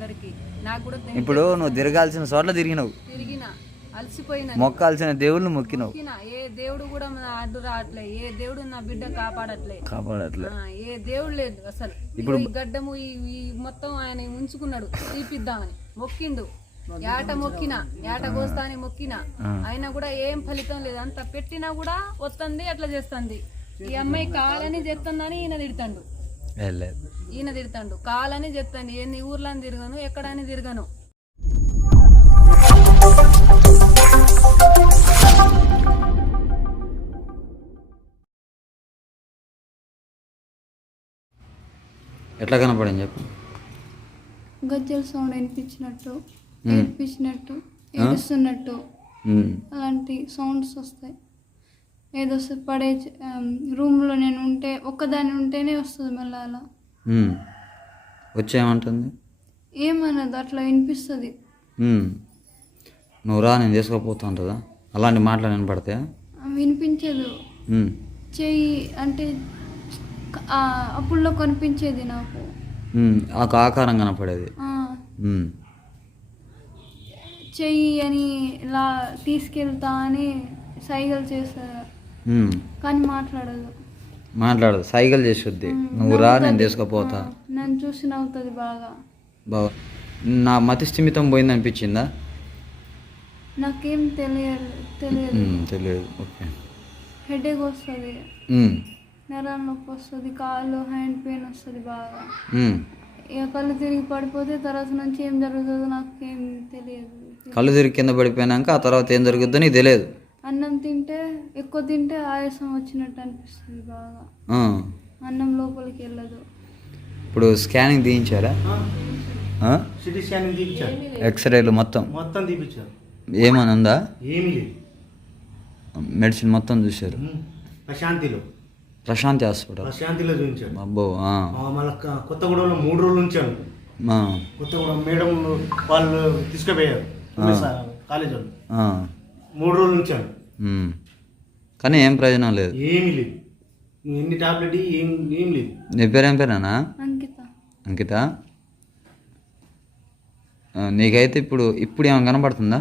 అందరికి. నాకు కూడా ఇప్పుడు నువ్వు తిరగాల్సిన చోట్ల తిరిగినావు. తిరిగిన. అలసిపోయిన. మొక్కాల్సిన దేవుళ్ళు మొక్కినావు. మొక్కిన. ఏ దేవుడు కూడా నా అడ్డు రావట్లే. ఏ దేవుడు నా బిడ్డ కాపాడట్లే. కాపాడట్లే. ఆ, ఏ దేవుడు లేదు అసలు. ఇప్పుడు ఈ గడ్డము ఈ ఈ మొత్తం ఆయన ఉంచుకున్నాడు తీపిద్దామని. మొక్కిండు. ఏట మొక్కిన. ఏట కోస్తా అని మొక్కిన అయినా కూడా ఏం ఫలితం లేదు. అంత పెట్టినా కూడా వస్తుంది అట్లా చేస్తుంది. ఈ అమ్మాయి కాలని చేస్తుందని ఈయన తిడతాడు. ఈయన తిడతాడు. కాలని చెప్తాను ఏ నీ ఊర్లో తిరగను ఎక్కడని తిరగను? ఎట్లా కనపడని చెప్పు. గజ్జల సౌండ్ వినిపించినట్టు ఏడిపించినట్టు ఏడుస్తున్నట్టు. అలాంటి సౌండ్స్ వస్తాయి. ఏదో పడే రూమ్లో నేను ఉంటే ఒక్కదాన్ని ఉంటేనే వస్తుంది మళ్ళీ అలా. ఉమ్. వచ్చేయమంటుంది? ఏమన్నది? అట్లా వినిపిస్తుంది. నువ్వు రా నేను తీసుకుపోతా ఉంటుందా అలాంటి మాటలు వినపడతాయా వినిపించదు. చెయ్యి అంటే అప్పుల్లో కనిపించేది నాకు. ఆకారం కనపడేది. చెయ్యి అని ఇలా తీసుకెళ్తా అని సైగలు చేస్తారు. కానీ మాట్లాడదు. మాట్లాడదు. సైకిల్ చేస్తుంది నువ్వు రా నేను తీసుకుపోతా. నన్ను చూసి నవ్వుతుంది బాగా. బాగా నా మతి స్థిమితం పోయింది అనిపించిందా? నాకేం తెలియదు తెలియదు. తెలియదు. ఓకే. హెడేక్ వస్తుంది. నరాల నొప్పి వస్తుంది కాళ్ళు హ్యాండ్ పెయిన్ వస్తుంది బాగా. ఇక కళ్ళు తిరిగి పడిపోతే తర్వాత నుంచి ఏం జరుగుతుందో నాకేం తెలియదు. కళ్ళు తిరిగి కింద పడిపోయినాక ఆ తర్వాత ఏం జరుగుద్దో నీకు తెలియదు. అన్నం తింటే ఎక్కువ తింటే ఆయాసం వచ్చినట్టు అనిపిస్తుంది బాగా. అన్నం లోపలికి వెళ్ళదు. ఇప్పుడు స్కానింగ్ తీయించారా? ఆ? సిటీ స్కానింగ్ తీపించారు ఎక్స్రేలు మొత్తం? మొత్తం తీపించారు ఏమని ఉందా? ఏమీ లేదు. మెడిసిన్ మొత్తం చూశారు. ప్రశాంతిలో. ప్రశాంతి హాస్పిటల్? ప్రశాంతిలో చూపించారు అబ్బో మళ్ళా కొత్తగూడెంలో మూడు రోజులు ఉంచాను. కొత్తగూడెం మేడం వాళ్ళు తీసుకుపోయారు. కాలేజ్ వాళ్ళు ఆ. మూడు రోజులు ఉంచాను ఉమ్. కానీ ఏం ప్రయోజనం లేదు. ఏమీ లేదు. నువ్వు ఎన్ని టాబ్లెట్ ఏం ఏం లేదు. నీ పేరు ఏం పేరేనా? అంకిత. అంకిత? ఆ, నీకైతే ఇప్పుడు ఇప్పుడు ఏమైనా కనపడుతుందా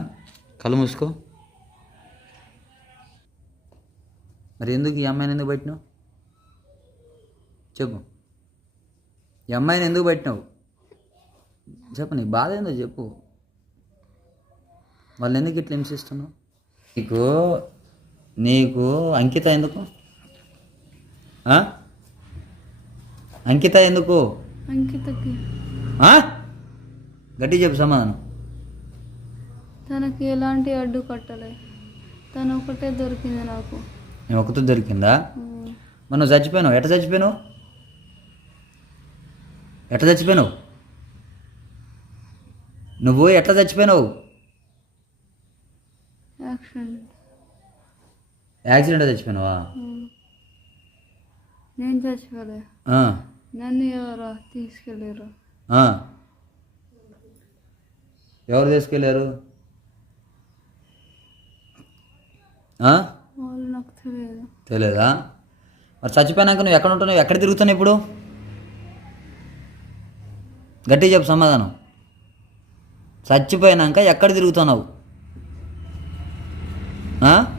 కళ్ళు మూసుకో. మరి ఎందుకు ఈ అమ్మాయిని ఎందుకు పెట్టినావు? చెప్పు. ఈ అమ్మాయిని ఎందుకు పెట్టినావు? చెప్పు నీ బాధ ఏందో చెప్పు. వాళ్ళు ఎందుకు ఇట్లా హింసిస్తున్నావు? నీకు నీకు అంకిత ఎందుకు? అంకిత ఎందుకు? అంకితకి? గట్టి చెప్పు సమాధానం. తనకి ఎలాంటి అడ్డు కట్టలే. తను ఒకటే దొరికింది నాకు. నేను ఒకటి దొరికిందా? నువ్వు చచ్చిపోయినావు? ఎట్ట చచ్చిపోయినావు? ఎట్ట చచ్చిపోయినావు? నువ్వు ఎట్లా చచ్చిపోయినావు? యాక్సిడెంట్ చచ్చిపోయినావా. నేను చచ్చిపోలే. నన్ను ఎవరో తీసుకెళ్ళారు. ఎవరు తీసుకెళ్ళారు? నాకు తెలియదు. తెలియదా? మరి చచ్చిపోయినాక నువ్వు ఎక్కడ ఉంటున్నావు? ఎక్కడ తిరుగుతున్నావు ఇప్పుడు? గట్టిగా చెప్పు సమాధానం. చచ్చిపోయినాక ఎక్కడ తిరుగుతున్నావు ఆ?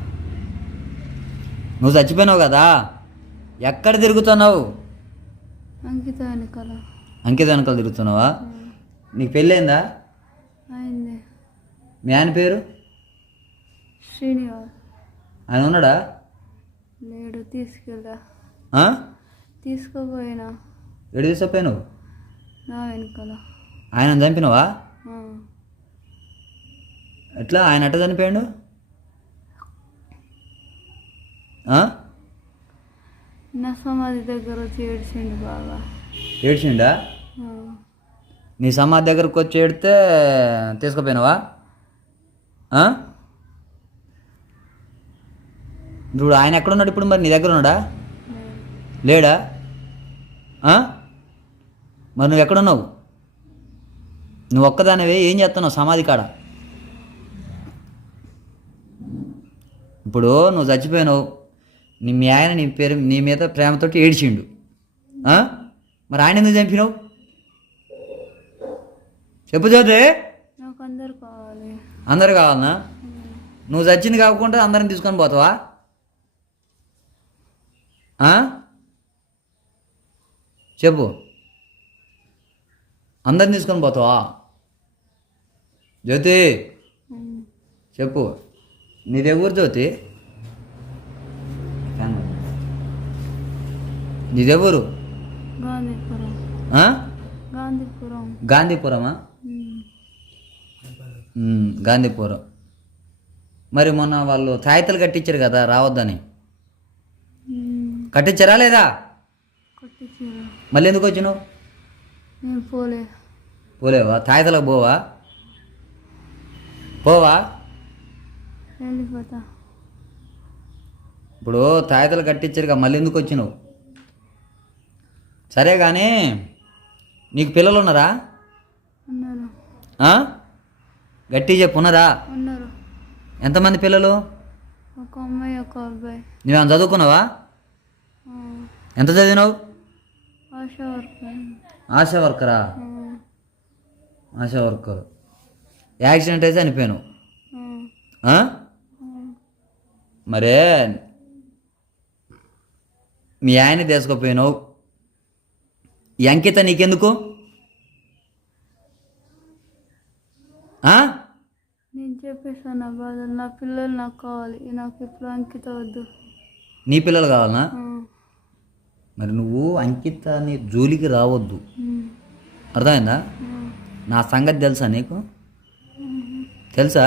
నువ్వు చచ్చిపోయినావు కదా? ఎక్కడ తిరుగుతున్నావు? అంకిత వెనకాల అంకిత వెనకాల తిరుగుతున్నావా? నీకు పెళ్ళైందా? అయింది. మీ ఆయన పేరు? శ్రీనివాస్. ఆయన ఉన్నాడా? లేడు తీసుకెళ్ళా? తీసుకుపోయినా. ఎడు తీసుకుపోయినావు? నా వెనకాల. ఆయన చంపినావా. ఎట్లా? ఆయన ఎట్ట చనిపోయాడు ఆ? నా సమాధి దగ్గర వచ్చి ఏడ్చిండు బాగా ఏడ్చిండా. నీ సమాధి దగ్గరకు వచ్చి ఏడితే తీసుకుపోయినావా? ఇప్పుడు ఆయన ఎక్కడున్నాడు ఇప్పుడు మరి? నీ దగ్గర ఉన్నాడా? లేడా? మరి నువ్వు ఎక్కడున్నావు? నువ్వు ఒక్కదానివే ఏం చేస్తున్నావు సమాధి కాడ? ఇప్పుడు నువ్వు చచ్చిపోయినావు. నీ మీ ఆయన నీ పేరు నీ మీద ప్రేమతోటి ఏడ్చిండు? మరి ఆయన ఎందుకు చంపినావు? చెప్పు జ్యోతి. నాకు అందరు కావాలి. అందరు కావాలనా? నువ్వు చచ్చింది కాకుండా అందరిని తీసుకొని పోతావా? చెప్పు. అందరిని తీసుకొని పోతావా? జ్యోతి. చెప్పు. నీదెవరు జ్యోతి? నీదెవరు? గాంధీపురం. ఆ? గాంధీపురం. గాంధీపురమా? గాంధీపురం. మరి మొన్న వాళ్ళు తాయితలు కట్టించారు కదా రావద్దని. కట్టించారా లేదా? మళ్ళీ ఎందుకు వచ్చినావు? పోలే. పోలేవా? తాయితలకు పోవా? పోవా? ఇప్పుడు తాయితలు కట్టించారు కదా మళ్ళీ ఎందుకు వచ్చినావు? సరే కానీ నీకు పిల్లలు ఉన్నారా? గట్టి చెప్పు ఉన్నారా? ఎంతమంది పిల్లలు? ఒక అమ్మాయి ఒక అబ్బాయి. చదువుకున్నావా? ఎంత చదివినావు? ఆశా వర్కర్. ఆశా వర్కరా? యాక్సిడెంట్ అయితే చనిపోయాను? మరే మీ ఆయన తీసుకుపోయినావు. ఈ అంకిత నీకెందుకు? నేను చెప్పేసాను నా బాధలు నా పిల్లలు నాకు కావాలి. నాకు ఇప్పుడు అంకిత వద్దు. నీ పిల్లలు కావాలనా? మరి నువ్వు అంకితని జోలికి రావద్దు. అర్థమైందా? నా సంగతి తెలుసా నీకు? తెలుసా?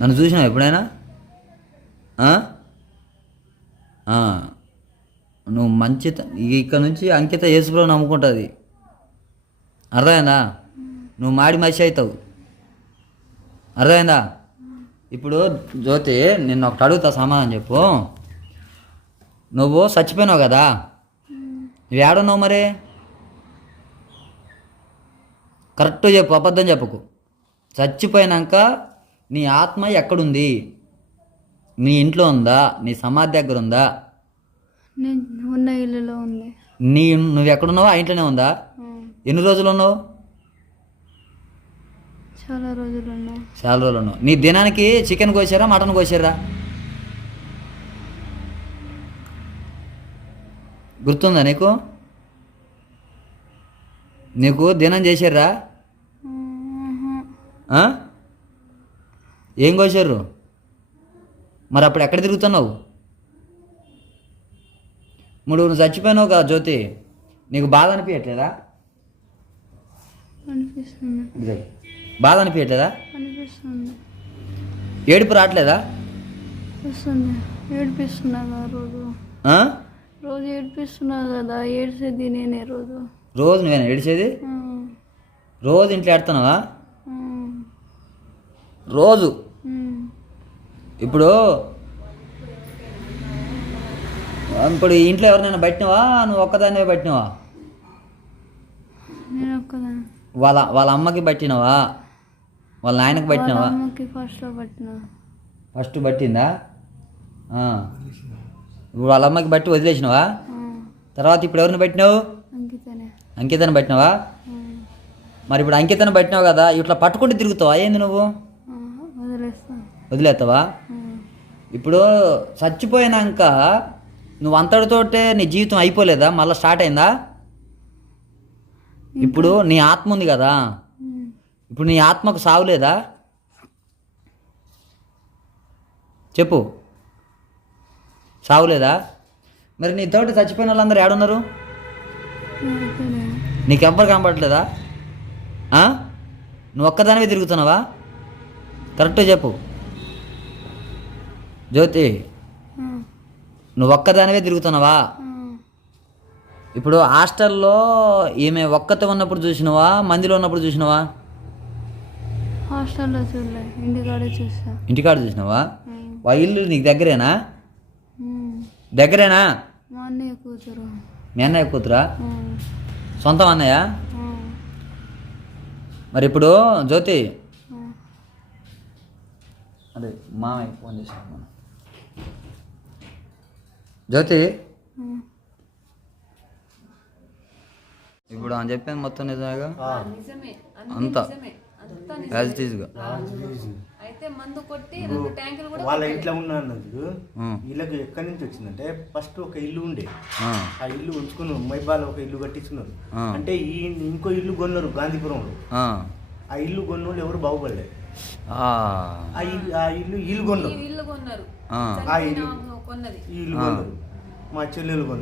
నన్ను చూసినావు ఎప్పుడైనా. నువ్వు మంచి ఇక్కడ నుంచి అంకిత యేసుప్రభు నమ్ముకుంటుంది. అర్థమైందా? నువ్వు మాడి మసి అవుతావు అర్థమైందా? ఇప్పుడు జ్యోతి నిన్న ఒకటి అడుగుతా సమాధానం చెప్పు. నువ్వు చచ్చిపోయినావు కదా? నువ్వు ఏడున్నావు మరి? కరెక్ట్ చెప్పు అబద్ధం చెప్పకు. చచ్చిపోయినాక నీ ఆత్మ ఎక్కడుంది? నీ ఇంట్లో ఉందా? నీ సమాధి దగ్గర ఉందా? నేను ఉన్న ఇల్లులో ఉంది. నీ నువ్వు ఎక్కడున్నావో ఆ ఇంట్లోనే ఉందా? ఎన్ని రోజులు ఉన్నావు? చాలా రోజులు ఉన్నాయి చాలా రోజులు ఉన్నావు. నీ దినానికి చికెన్ కోసారా మటన్ కోసారా? గుర్తుందా నీకు? నీకు దినం చేశారా? ఏం కోసారు? మరి అప్పుడు ఎక్కడ తిరుగుతున్నావు? మూడు నువ్వు చచ్చిపోయినావు కదా జ్యోతి నీకు బాధ అనిపించట్లేదా. బాధ అనిపించట్లేదా? అనిపిస్తుంది. ఏడుపు రావట్లేదా? ఏడిపిస్తున్నా రోజు? రోజు ఏడిపిస్తున్నా కదా ఏడ్చేది నేనే రోజు. రోజు నువ్వేనా ఏడిచేది? ఆ, రోజు ఇంట్లో ఏడుతున్నావా రోజు. ఇప్పుడు ఇప్పుడు ఇంట్లో ఎవరినైనా పట్టినవా? నువ్వు ఒక్కదాన్నే పట్టినవా? వాళ్ళ వాళ్ళ అమ్మకి పట్టినవా? వాళ్ళ నాయనకి పట్టినవా? ఫస్ట్ పట్టిందా. ఇప్పుడు వాళ్ళ అమ్మకి బట్టి వదిలేసినవా? తర్వాత ఇప్పుడు ఎవరిని పట్టినావు? అంకితనే. పట్టినావా? మరి ఇప్పుడు అంకితని పట్టినావు కదా ఇట్లా పట్టుకుంటూ తిరుగుతావా? ఏంది నువ్వు? వదిలేస్తావా? ఇప్పుడు చచ్చిపోయినాక నువ్వు అంతటితోటే నీ జీవితం అయిపోలేదా? మళ్ళీ స్టార్ట్ అయిందా? ఇప్పుడు నీ ఆత్మ ఉంది కదా. ఇప్పుడు నీ ఆత్మకు సావులేదా చెప్పు. సావులేదా మరి నీ తోటి చచ్చిపోయిన వాళ్ళందరూ ఏడున్నారు? నీకెవ్వరు కనపడట్లేదా? ఆ? నువ్వు ఒక్కదానివే తిరుగుతున్నావా? కరెక్ట్గా చెప్పు. జ్యోతి. నువ్వు ఒక్కదానివే తిరుగుతున్నావా. ఇప్పుడు హాస్టల్లో ఈమె ఒక్కతే ఉన్నప్పుడు చూసినవా మందిలో ఉన్నప్పుడు చూసినవా హాస్టల్లో చూడలే ఇంటికాడే చూసా ఇంటికాడ చూసినావా. వా ఇల్లు నీకు దగ్గరేనా. దగ్గరేనా మా అన్నయ్య కూతురు మీ అన్నయ్య కూతురా ఉమ్. సొంతం అన్నయ్య. మరి ఇప్పుడు జ్యోతి. అదే మామయ్య ఫోన్ మొన్న. జ్యోతి. ఇప్పుడు అని చెప్పింది మొత్తం నిజమేగా? నిజమే. అన్ని అంతా. నిజమే. అంతా నిజమే. యాజ్ ఇట్ ఈస్గా అయితే మందు కొట్టి రెండు ట్యాంకులు కూడా వాళ్ళ ఇంట్లో ఉన్న అన్నది. వీళ్ళకి ఎక్కడి నుంచి వచ్చిందంటే ఫస్ట్ ఒక ఇల్లు ఉండే. ఆ, ఇల్లు ఉంచుకున్నారు. మైబాల్ ఒక ఇల్లు కట్టించుకున్నారు. అంటే ఈ ఇంకో ఇల్లు కొన్నారు గాంధీపురంలో. ఆ, ఇల్లు కొన్నోళ్ళు ఎవరు బాగుపడలేదు ఆ, ఆ ఇల్లు ఇల్లు కొన్నారు. ఆ. ఆ ఇల్లు. కొన్నారు. మా చెల్లెలు ఉం.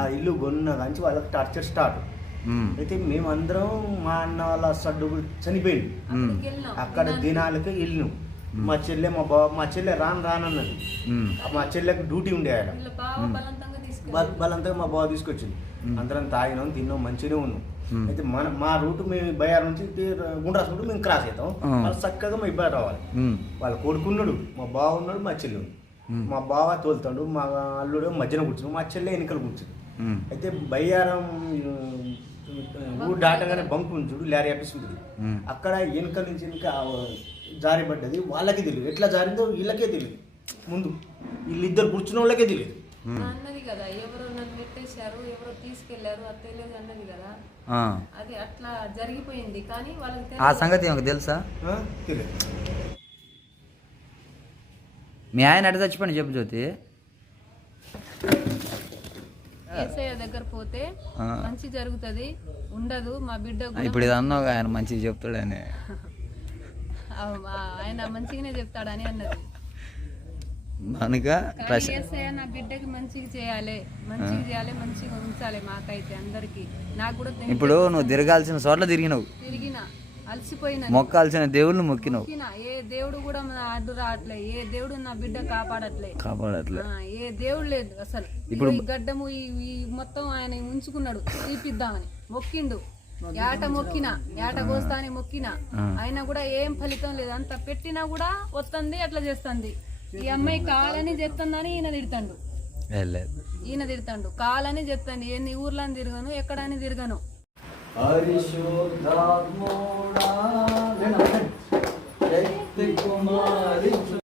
ఆ ఇల్లు కొన్న కానీ వాళ్ళకి టార్చర్ స్టార్ట్. అయితే మేమందరం మా అన్న వాళ్ళ సడ్డు చనిపోయింది. అక్కడ దినాలకి వెళ్ళినాం. మా చెల్లె మా బావ మా చెల్లె రాను రానన్నది మా చెల్లెకి డ్యూటీ ఉండే ఆడ. బలంతగా మా బావ తీసుకొచ్చింది. అందరం తాగినాం తిన్నాం మంచిగానే ఉన్నాం. అయితే మన మా రూట్ మేము బయార్ నుంచి గుండ్రాస్ రూట్ మేము క్రాస్ అవుతాం. వాళ్ళు చక్కగా మా ఇబ్బంది రావాలి. వాళ్ళ కొడుకున్నాడు మా బావ ఉన్నాడు మా చెల్లి. మా బావ తోలుతాడు మా అల్లుడు మధ్యన కూర్చున్నాడు మా చెల్లె వెనుకలు కూర్చుంది. ఉమ్, అయితే బయ్యారం ఊరు దాటగానే బంకు ఉంచుడు లారీ ఆఫీస్ ఉంటుంది. అక్కడ వెనుక నుంచి వెనుక జారి పడ్డది వాళ్ళకి తెలియదు. ఎట్లా జారిందో వీళ్ళకే తెలియదు. ముందు వీళ్ళిద్దరు కూర్చున్న వాళ్ళకే తెలియదు. అన్నది కదా ఎవరో నన్ను పెట్టేశారు ఎవరో తీసుకెళ్ళారు అది తెలియదు అన్నది కదా. ఆ. అది అట్లా జరిగిపోయింది కానీ వాళ్ళకి ఆ. సంగతి తెలుసా? తెలియదు. మీ ఆయన ఎట చచ్చిపోయింది చెప్పు జ్యోతి. ఏసయ్య దగ్గర పోతే. మంచి జరుగుతది ఉండదు మా బిడ్డ ఇప్పుడు ఇది అన్నావు ఆయన మంచిగా చెప్తాడని. ఆయన మంచిగానే చెప్తాడని అన్నది. ఏసయ్య నా బిడ్డకి మంచిగా చేయాలి మంచిగా చేయాలి మంచిగా ఉంచాలి మాకైతే అందరికి. నాకు కూడా. ఇప్పుడు నువ్వు తిరగాల్సిన చోట్ల తిరిగినావు. తిరిగిన. అలసిపోయిన మొక్కాల్సిన దేవుళ్ళు మొక్కినావు. మొక్కిన. ఏ దేవుడు కూడా అడ్డు రావట్లే. ఏ దేవుడు నా బిడ్డ కాపాడట్లే. కాపాడట్లే. ఆ, ఏ దేవుడు లేదు అసలు. ఇప్పుడు ఈ గడ్డము ఈ మొత్తం ఆయన ఉంచుకున్నాడు. తీపిద్దామని. మొక్కిండు. ఏట మొక్కిన. ఏట కోస్తా అని మొక్కిన అయినా కూడా ఏం ఫలితం లేదు. అంత పెట్టినా కూడా వస్తుంది అట్లా చేస్తుంది. ఈ అమ్మాయి కాలని చేస్తుందని ఈయన తిడతాడు. ఈయన తిడతాడు. కాలని చెప్తాను ఎన్ని ఊర్లని తిరగను ఎక్కడని తిరగను. പരിശുദ്ധാത്മോടാ കുമാരിച്ചു